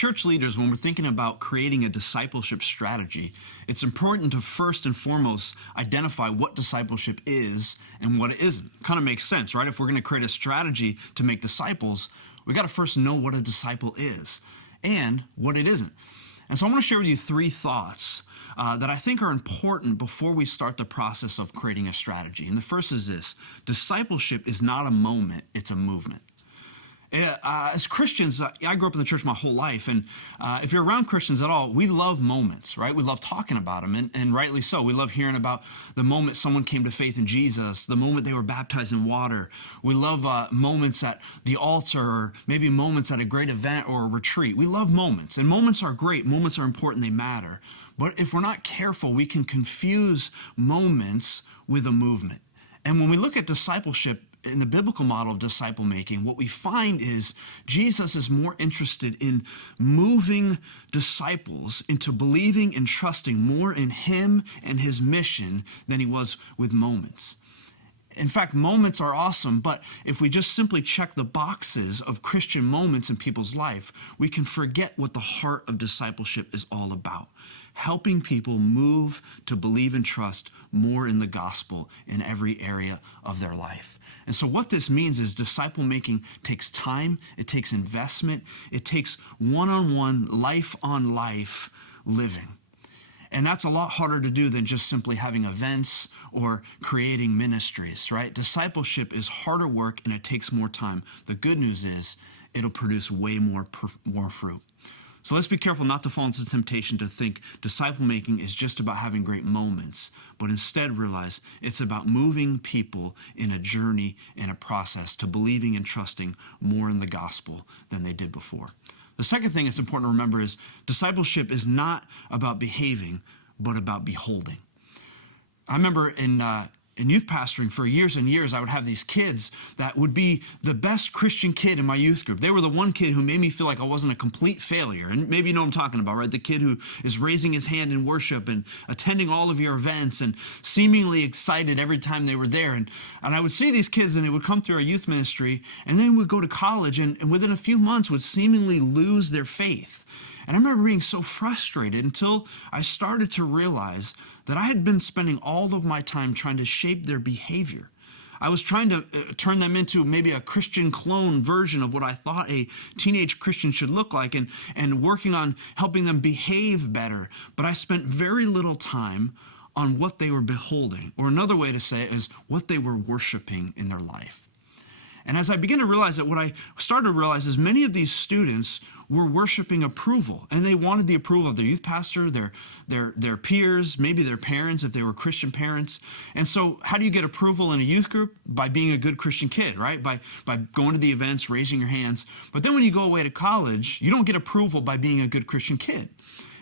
church leaders, when we're thinking about creating a discipleship strategy, it's important to first and foremost identify what discipleship is and what it isn't. Kind of makes sense, right? If we're going to create a strategy to make disciples, we got to first know what a disciple is and what it isn't. And so I want to share with you three thoughts that I think are important before we start the process of creating a strategy. And the first is this: discipleship is not a moment, it's a movement. As Christians, I grew up in the church my whole life, and if you're around Christians at all, we love moments, right? We love talking about them, and rightly so. We love hearing about the moment someone came to faith in Jesus, the moment they were baptized in water. We love moments at the altar, or maybe moments at a great event or a retreat. We love moments, and moments are great. Moments are important. They matter. But if we're not careful, we can confuse moments with a movement. And when we look at discipleship, in the biblical model of disciple making, what we find is Jesus is more interested in moving disciples into believing and trusting more in him and his mission than he was with moments. In fact, moments are awesome, but if we just simply check the boxes of Christian moments in people's life, we can forget what the heart of discipleship is all about: helping people move to believe and trust more in the gospel in every area of their life. And so what this means is disciple making takes time, it takes investment, it takes one-on-one, life-on-life living. And that's a lot harder to do than just simply having events or creating ministries, right? Discipleship is harder work and it takes more time. The good news is it'll produce way more fruit. So let's be careful not to fall into the temptation to think disciple making is just about having great moments, but instead realize it's about moving people in a journey, in a process to believing and trusting more in the gospel than they did before. The second thing that's important to remember is discipleship is not about behaving, but about beholding. I remember in youth pastoring for years and years, I would have these kids that would be the best Christian kid in my youth group. They were the one kid who made me feel like I wasn't a complete failure. And maybe you know what I'm talking about, right? The kid who is raising his hand in worship and attending all of your events and seemingly excited every time they were there. And I would see these kids and they would come through our youth ministry and then would go to college and within a few months would seemingly lose their faith. And I remember being so frustrated until I started to realize that I had been spending all of my time trying to shape their behavior. I was trying to turn them into maybe a Christian clone version of what I thought a teenage Christian should look like and working on helping them behave better. But I spent very little time on what they were beholding, or another way to say it is what they were worshiping in their life. And as I began to realize that, what I started to realize is many of these students were worshiping approval, and they wanted the approval of their youth pastor, their peers, maybe their parents if they were Christian parents. And so how do you get approval in a youth group? By being a good Christian kid, right? By going to the events, raising your hands. But then when you go away to college, you don't get approval by being a good Christian kid.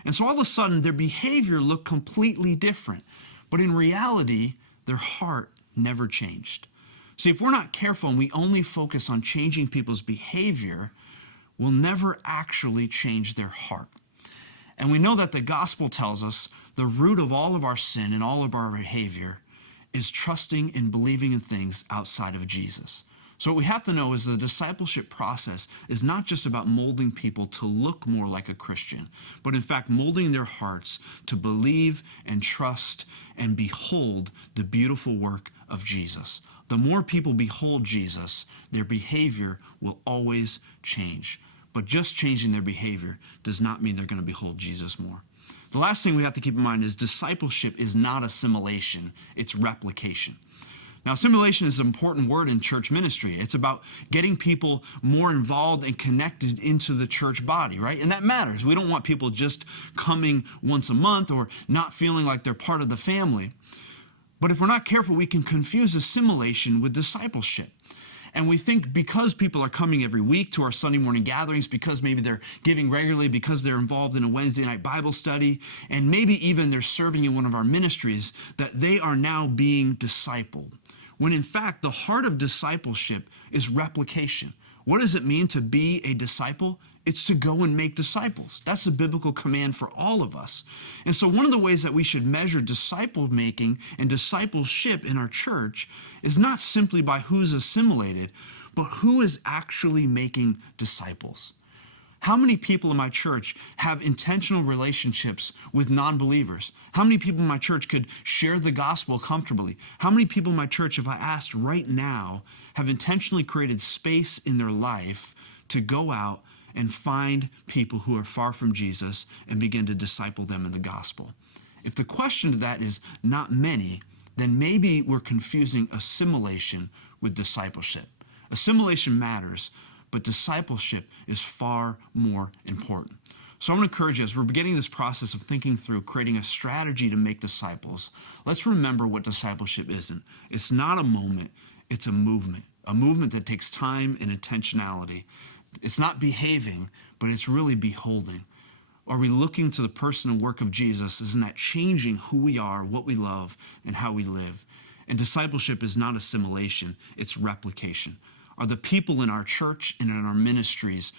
And so all of a sudden their behavior looked completely different. But in reality, their heart never changed. See, if we're not careful and we only focus on changing people's behavior, we'll never actually change their heart. And we know that the gospel tells us the root of all of our sin and all of our behavior is trusting and believing in things outside of Jesus. So what we have to know is the discipleship process is not just about molding people to look more like a Christian, but in fact molding their hearts to believe and trust and behold the beautiful work of Jesus. The more people behold Jesus, their behavior will always change. But just changing their behavior does not mean they're going to behold Jesus more. The last thing we have to keep in mind is discipleship is not assimilation, it's replication. Now, assimilation is an important word in church ministry. It's about getting people more involved and connected into the church body, right? And that matters. We don't want people just coming once a month or not feeling like they're part of the family. But if we're not careful, we can confuse assimilation with discipleship. And we think because people are coming every week to our Sunday morning gatherings, because maybe they're giving regularly, because they're involved in a Wednesday night Bible study, and maybe even they're serving in one of our ministries, that they are now being discipled. When in fact, the heart of discipleship is replication. What does it mean to be a disciple? It's to go and make disciples. That's a biblical command for all of us. And so one of the ways that we should measure disciple making and discipleship in our church is not simply by who's assimilated, but who is actually making disciples. How many people in my church have intentional relationships with non-believers? How many people in my church could share the gospel comfortably? How many people in my church, if I asked right now, have intentionally created space in their life to go out and find people who are far from Jesus and begin to disciple them in the gospel? If the question to that is not many, then maybe we're confusing assimilation with discipleship. Assimilation matters, but discipleship is far more important. So I want to encourage you, as we're beginning this process of thinking through creating a strategy to make disciples, let's remember what discipleship isn't. It's not a moment, it's a movement that takes time and intentionality. It's not behaving, but it's really beholding. Are we looking to the person and work of Jesus? Isn't that changing who we are, what we love, and how we live? And discipleship is not assimilation, it's replication. Are the people in our church and in our ministries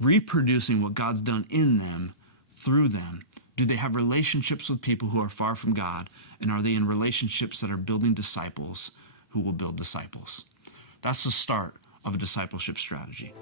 reproducing what God's done in them, through them? Do they have relationships with people who are far from God? And are they in relationships that are building disciples who will build disciples? That's the start of a discipleship strategy.